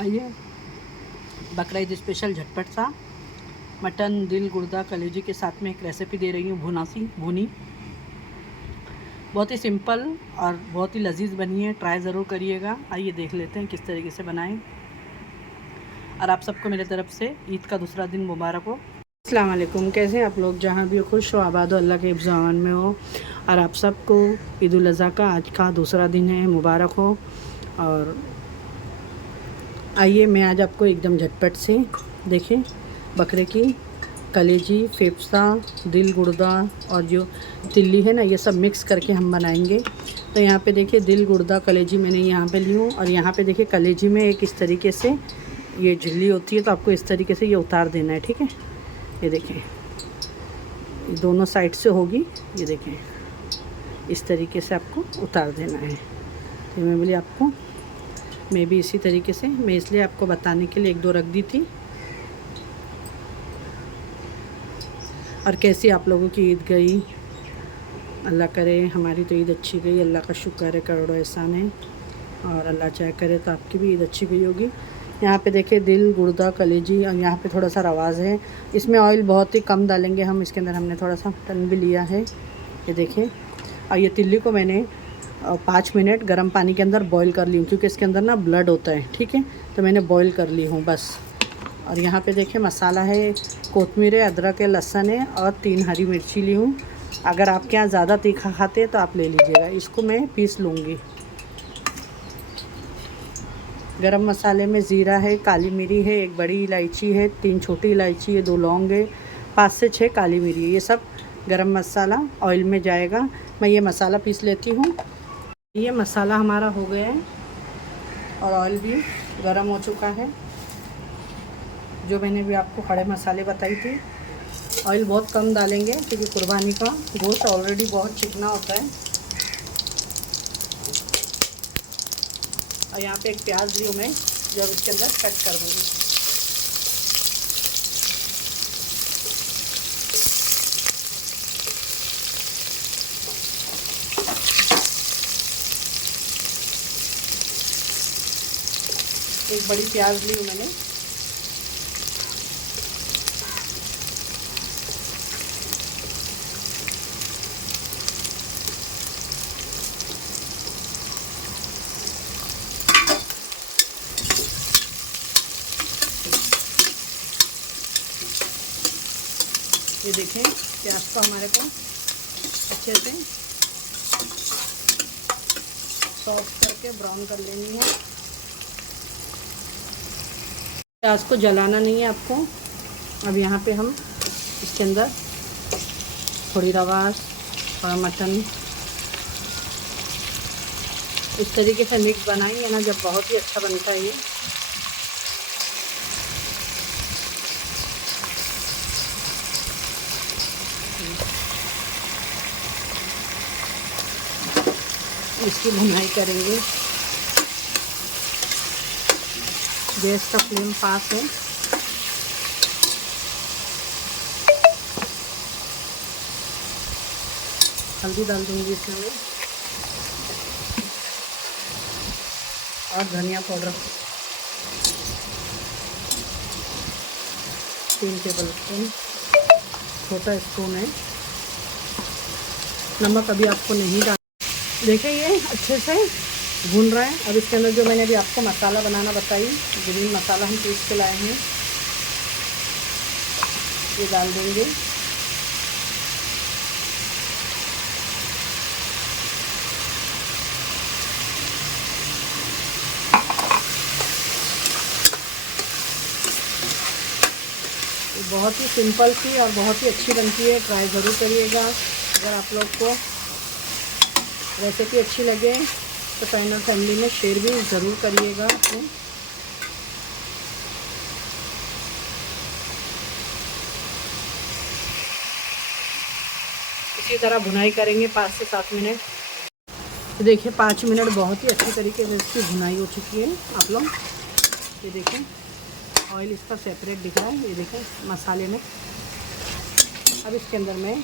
आइए, बकरा ईद स्पेशल झटपट सा मटन दिल गुर्दा कलेजी के साथ में एक रेसिपी दे रही हूँ भुनी। बहुत ही सिंपल और बहुत ही लजीज बनी है, ट्राई ज़रूर करिएगा। आइए देख लेते हैं किस तरीके से बनाएं। और आप सबको मेरे तरफ से ईद का दूसरा दिन मुबारक हो। अस्सलाम वालेकुम, कैसे हैं आप लोग? जहाँ भी हो खुश हो, आबाद हो, अल्लाह के हिफ्ज़-ओ-अमान में हो। और आप सबको ईद उल अज़हा का आज का दूसरा दिन है, मुबारक हो। और आइए मैं आज आपको एकदम झटपट से देखें बकरे की कलेजी, फेफड़ा, दिल गुर्दा और जो तिल्ली है ना, ये सब मिक्स करके हम बनाएंगे। तो यहाँ पे देखिए दिल गुर्दा कलेजी मैंने यहाँ पे ली हूँ। और यहाँ पे देखिए कलेजी में एक इस तरीके से ये झिल्ली होती है, तो आपको इस तरीके से ये उतार देना है, ठीक है। ये देखें दोनों साइड से होगी, ये देखें इस तरीके से आपको उतार देना है। तो मैं बोली आपको मैं भी इसी तरीके से, मैं इसलिए आपको बताने के लिए एक दो रख दी थी। और कैसी आप लोगों की ईद गई? अल्लाह करे हमारी तो ईद अच्छी गई, अल्लाह का शुक्र है, करोड़ों एहसान है। और अल्लाह चाहे करे तो आपकी भी ईद अच्छी गई होगी। यहाँ पे देखिए दिल गुर्दा कलेजी, और यहाँ पे थोड़ा सा रवाज़ है। इसमें ऑयल बहुत ही कम डालेंगे हम, इसके अंदर हमने थोड़ा सा टन भी लिया है, ये देखें। और ये तिल्ली को मैंने 5 मिनट गर्म पानी के अंदर बॉईल कर ली हूँ, क्योंकि इसके अंदर ना ब्लड होता है, ठीक है। तो मैंने बॉईल कर ली हूँ बस। और यहाँ पे देखिए मसाला है, कोतमीर है, अदरक है, लहसुन है और 3 हरी मिर्ची ली हूँ। अगर आपके यहाँ ज़्यादा तीखा खाते हैं तो आप ले लीजिएगा। इसको मैं पीस लूँगी। गरम मसाले में ज़ीरा है, काली मिरी है, 1 बड़ी इलायची है, 3 छोटी इलायची है, 2 लौंग है, 5 से 6 काली मिरी है। ये सब गरम मसाला ऑयल में जाएगा। मैं ये मसाला पीस लेती हूँ। ये मसाला हमारा हो गया है और ऑयल भी गरम हो चुका है। जो मैंने भी आपको खड़े मसाले बताई थी, ऑयल बहुत कम डालेंगे क्योंकि कुर्बानी का गोश्त ऑलरेडी बहुत चिकना होता है। और यहाँ पे एक प्याज ली हूँ मैं, जब इसके अंदर कट कर दूँगी। एक बड़ी प्याज ली हूँ मैंने। ये देखें प्याज को हमारे को अच्छे से सॉफ्ट करके ब्राउन कर लेनी है। प्याज को जलाना नहीं है आपको। अब यहाँ पे हम इसके अंदर थोड़ी रवास, थोड़ा मटन, इस तरीके से मिक्स बनाएंगे ना, जब बहुत ही अच्छा बनता है ये। इसकी भुनाई करेंगे। गैस का फ्लेम पास है। हल्दी डाल दूंगी इसमें मैं, और धनिया पाउडर 3 टेबल स्पून, छोटा स्पून है। नमक अभी आपको नहीं डाल। देखिए ये अच्छे से भून रहा है। अब इसके अंदर जो मैंने अभी आपको मसाला बनाना बताई, ग्रीन मसाला हम पीस के लाए हैं, ये डाल देंगे। बहुत ही सिंपल सी और बहुत ही अच्छी बनती है, ट्राई ज़रूर करिएगा। अगर आप लोग को रेसिपी अच्छी लगे तो फ्रेंड और फैमिली में शेयर भी ज़रूर करिएगा। इसी तरह भुनाई करेंगे 5 से 7 मिनट। तो देखिए 5 मिनट बहुत ही अच्छी तरीके से इसकी भुनाई हो चुकी है। आप लोग ये देखें ऑयल इसका सेपरेट दिख रहा है, ये देखें मसाले में। अब इसके अंदर मैं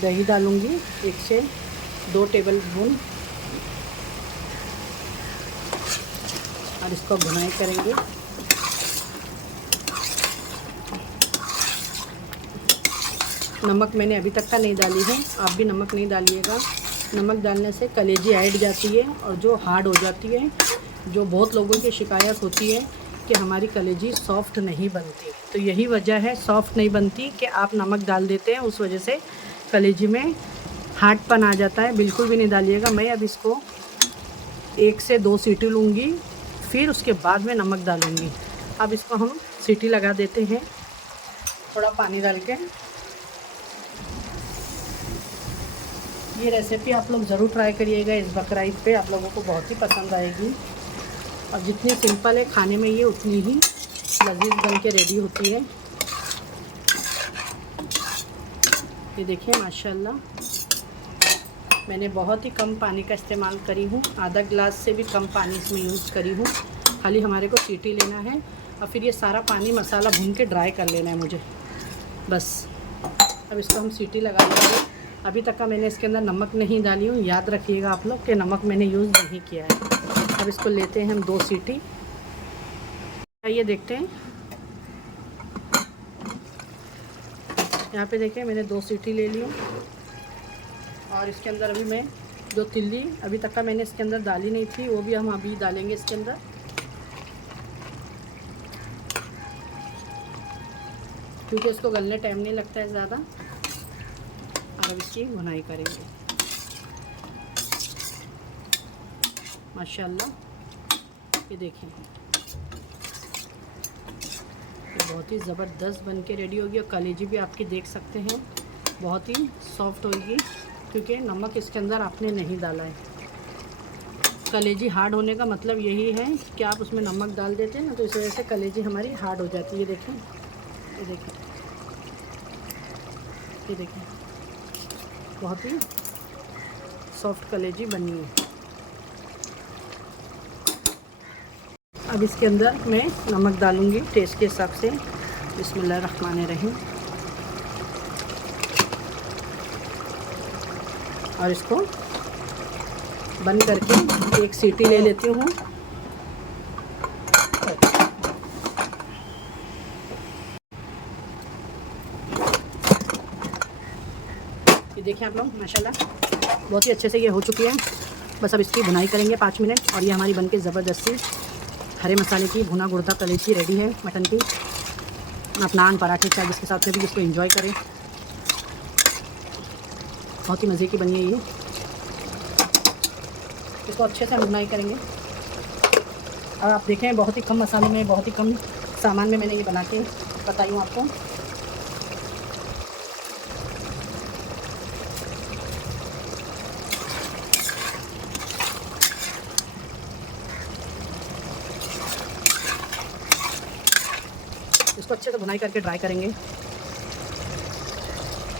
दही डालूँगी, 1 से 2 टेबल स्पून। और इसको भुनाई करेंगे। नमक मैंने अभी तक का नहीं डाली है, आप भी नमक नहीं डालिएगा। नमक डालने से कलेजी ऐड जाती है और जो हार्ड हो जाती है। जो बहुत लोगों की शिकायत होती है कि हमारी कलेजी सॉफ़्ट नहीं बनती, तो यही वजह है सॉफ़्ट नहीं बनती कि आप नमक डाल देते हैं, उस वजह से कलेजी में हार्डपन आ जाता है। बिल्कुल भी नहीं डालिएगा। मैं अब इसको 1 से 2 सीटी लूँगी, फिर उसके बाद में नमक डालूँगी। अब इसको हम सीटी लगा देते हैं थोड़ा पानी डाल के। ये रेसिपी आप लोग ज़रूर ट्राई करिएगा इस बकरा-ईद पे, आप लोगों को बहुत ही पसंद आएगी। और जितनी सिंपल है खाने में, ये उतनी ही लजीज बन के रेडी होती है। ये देखिए माशाल्लाह, मैंने बहुत ही कम पानी का इस्तेमाल करी हूँ, आधा गिलास से भी कम पानी इसमें यूज़ करी हूँ। खाली हमारे को सीटी लेना है और फिर ये सारा पानी मसाला भून के ड्राई कर लेना है मुझे, बस। अब इसको हम सीटी लगा लेंगे। अभी तक का मैंने इसके अंदर नमक नहीं डाली हूँ, याद रखिएगा आप लोग कि नमक मैंने यूज़ नहीं किया है। अब इसको लेते हैं हम 2 सीटी। ये देखते हैं, यहाँ पे देखिए मैंने 2 सीटी ले ली हूँ। और इसके अंदर अभी मैं जो तिल्ली अभी तक का मैंने इसके अंदर डाली नहीं थी, वो भी हम अभी डालेंगे इसके अंदर। क्योंकि इसको गलने टाइम नहीं लगता है ज़्यादा। और अब इसकी भुनाई करेंगे। माशाल्लाह, ये देखें, ये बहुत ही ज़बरदस्त बन के रेडी होगी। और कलेजी भी आपकी देख सकते हैं बहुत ही सॉफ्ट होगी, क्योंकि नमक इसके अंदर आपने नहीं डाला है। कलेजी हार्ड होने का मतलब यही है कि आप उसमें नमक डाल देते हैं ना, तो इस वजह से कलेजी हमारी हार्ड हो जाती है। ये देखें, ये देखें, ये देखें, बहुत ही सॉफ्ट कलेजी बनी है। अब इसके अंदर मैं नमक डालूँगी टेस्ट के हिसाब से। बिस्मिल्लाहिर्रहमानिर्रहीम। और इसको बंद करके 1 सीटी ले लेती हूँ। ये देखिए आप लोग, माशाल्लाह बहुत ही अच्छे से ये हो चुकी है। बस अब इसकी भुनाई करेंगे 5 मिनट और ये हमारी बनके ज़बरदस्ती हरे मसाले की भुना गुर्दा कलेजी रेडी है मटन की। आप नान, पराठे, चाय जिसके साथ में भी इसको एंजॉय करें। बहुत ही मज़े की बनी है ये। इसको अच्छे से भुनाई करेंगे। और आप देखें बहुत ही कम मसाले में, बहुत ही कम सामान में मैंने ये बना के बताई हूँ आपको। इसको अच्छे से भुनाई करके ड्राई करेंगे।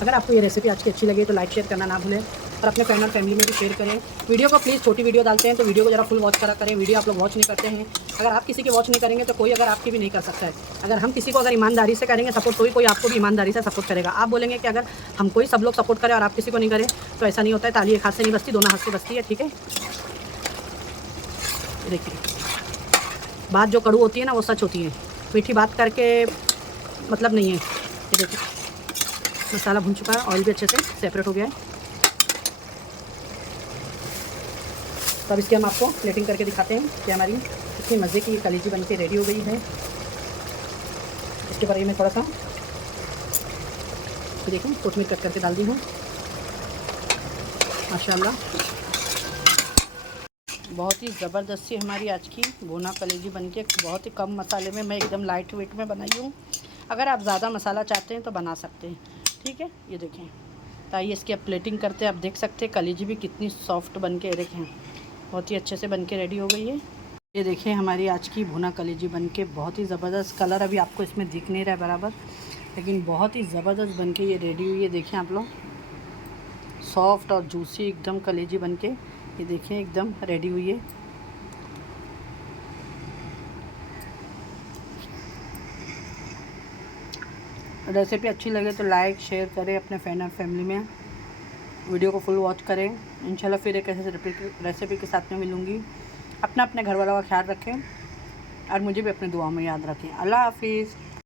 अगर आपको ये रेसिपी आज की अच्छी लगे तो लाइक शेयर करना ना भूलें और अपने फ्रेंड और फैमिली में भी शेयर करें। वीडियो को प्लीज़, छोटी वीडियो डालते हैं तो वीडियो को ज़रा फुल वॉच करा करें। वीडियो आप लोग वॉच नहीं करते हैं। अगर आप किसी की वॉच नहीं करेंगे तो कोई अगर आपकी भी नहीं कर सकता है। अगर हम किसी को अगर ईमानदारी से करेंगे सपोर्ट, तो ही कोई आपको भी ईमानदारी से सपोर्ट करेगा। आप बोलेंगे कि अगर हम कोई सब लोग सपोर्ट करें और आप किसी को नहीं करें तो ऐसा नहीं होता है। ताली एक हाथ से नहीं बजती, दोनों हाथ से बजती है, ठीक है। देखिए, बात जो कड़ू होती है ना वो सच होती है, मीठी बात करके मतलब नहीं है। ये देखिए मसाला भुन चुका है, ऑयल भी अच्छे से सेपरेट हो गया है। तो अब इसकी हम आपको प्लेटिंग करके दिखाते हैं कि हमारी कितनी मज़े की कलेजी बन के रेडी हो गई है। इसके ऊपर ये मैं थोड़ा सा देखिए कोथमीर कट करके डाल दी हूँ। माशाल्लाह बहुत ही ज़बरदस्त सी हमारी आज की भुना कलेजी बनके, बहुत ही कम मसाले में, मैं एकदम लाइट वेट में बनाई हूँ। अगर आप ज़्यादा मसाला चाहते हैं तो बना सकते हैं, ठीक है। ये देखें, तो आइए इसकी अब प्लेटिंग करते हैं। आप देख सकते हैं कलेजी भी कितनी सॉफ्ट बन के, देखें बहुत ही अच्छे से बन के रेडी हो गई है। ये देखें हमारी आज की भुना कलेजी बन के बहुत ही ज़बरदस्त, कलर अभी आपको इसमें दिख नहीं रहा है बराबर, लेकिन बहुत ही ज़बरदस्त बन के ये रेडी हुई है। देखें आप लोग, सॉफ्ट और जूसी एकदम कलेजी बन के ये देखें एकदम रेडी हुई है। रेसिपी अच्छी लगे तो लाइक शेयर करें अपने फ्रेंड और फैमिली में। वीडियो को फुल वॉच करें। इंशाल्लाह फिर एक ऐसे रेसिपी के साथ में मिलूँगी। अपना अपने घर वालों का ख्याल रखें। और मुझे भी अपने दुआ में याद रखें। अल्लाह हाफिज़।